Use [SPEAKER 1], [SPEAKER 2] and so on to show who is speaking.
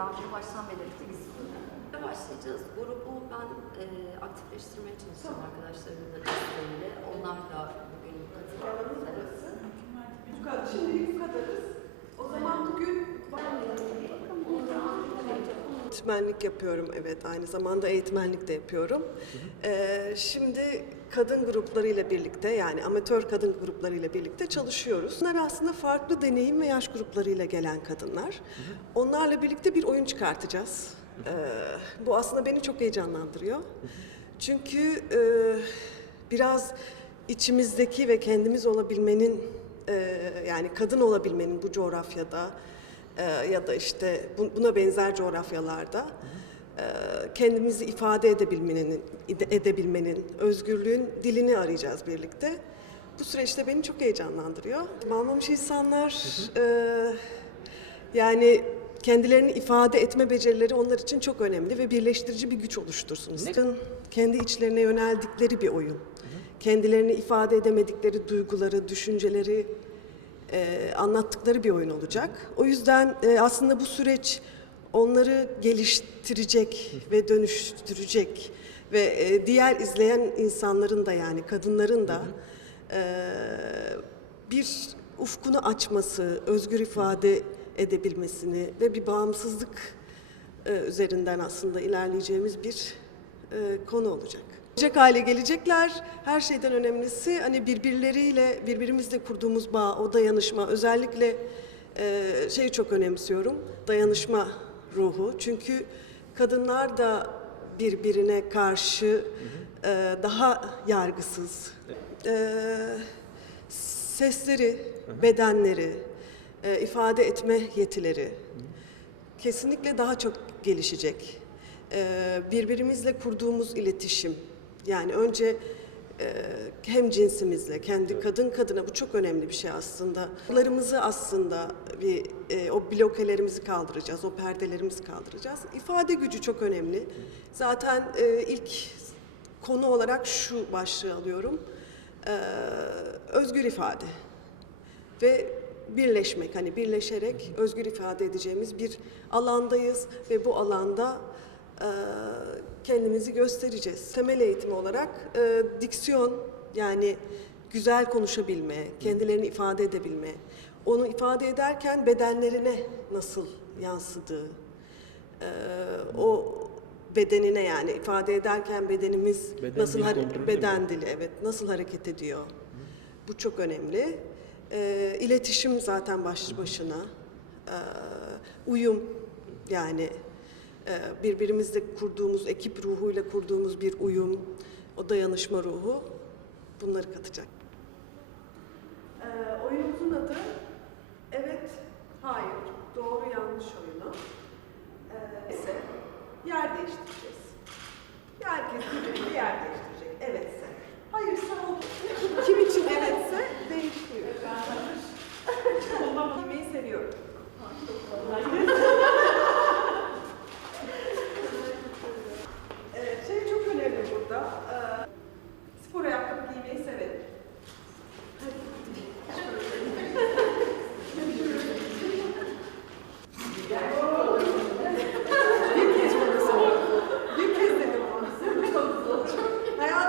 [SPEAKER 1] Ben bunu baştan belirtmek istiyorum. Başlayacağız. Grubu ben e, aktifleştirmeye çalışacağım arkadaşlarımın da desteğiyle. Onlarla bugün katılacağız.
[SPEAKER 2] Bu kadar. Şimdilik bu kadarız. O zaman bugün Eğitmenlik yapıyorum evet. Aynı zamanda eğitmenlik de yapıyorum. Ee, şimdi kadın gruplarıyla birlikte yani amatör kadın gruplarıyla birlikte çalışıyoruz. Bunlar aslında farklı deneyim ve yaş gruplarıyla gelen kadınlar. Onlarla birlikte bir oyun çıkartacağız. Ee, bu aslında beni çok heyecanlandırıyor. Çünkü e, biraz içimizdeki ve kendimiz olabilmenin e, yani kadın olabilmenin bu coğrafyada e, ya da işte bu- buna benzer coğrafyalarda e, kendimizi ifade edebilmenin, edebilmenin, özgürlüğün dilini arayacağız birlikte. Bu süreçte beni çok heyecanlandırıyor. Malmamış insanlar e, yani kendilerini ifade etme becerileri onlar için çok önemli ve birleştirici bir güç oluştursun. istiyorum. Kendi içlerine yöneldikleri bir oyun. Kendilerini ifade edemedikleri duyguları, düşünceleri e, anlattıkları bir oyun olacak. O yüzden e, aslında bu süreç onları geliştirecek ve dönüştürecek ve e, diğer izleyen insanların da yani kadınların da e, bir ufkunu açması, özgür ifade edebilmesini ve bir bağımsızlık e, üzerinden aslında ilerleyeceğimiz bir e, konu olacak. Gelecek hale gelecekler. Her şeyden önemlisi hani birbirleriyle, birbirimizle kurduğumuz bağ, o dayanışma. Özellikle e, şeyi çok önemsiyorum, dayanışma ruhu. Çünkü kadınlar da birbirine karşı e, daha yargısız. E, sesleri, bedenleri, e, ifade etme yetileri kesinlikle daha çok gelişecek. Ee, birbirimizle kurduğumuz iletişim, yani önce e, hem cinsimizle, kendi kadın kadına bu çok önemli bir şey aslında. Larımızı aslında bir e, o blokelerimizi kaldıracağız, o perdelerimizi kaldıracağız. İfade gücü çok önemli. Zaten e, ilk konu olarak şu başlığı alıyorum. Ee, özgür ifade ve birleşmek hani birleşerek özgür ifade edeceğimiz bir alandayız ve bu alanda e, kendimizi göstereceğiz. Temel eğitim olarak e, diksiyon yani güzel konuşabilme, kendilerini ifade edebilme, onu ifade ederken bedenlerine nasıl yansıdığı, e, o bedenine yani ifade ederken bedenimiz
[SPEAKER 3] Beden
[SPEAKER 2] nasıl
[SPEAKER 3] dili
[SPEAKER 2] beden dili evet nasıl hareket ediyor. Bu çok önemli. Ee, iletişim zaten başlı başına. Ee, uyum yani e, birbirimizle kurduğumuz, ekip ruhuyla kurduğumuz bir uyum, o dayanışma ruhu bunları katacak. Ee, oyunumuzun adı Evet, Hayır, Doğru Yanlış oyunu. Ee, ise yer değiştirecek.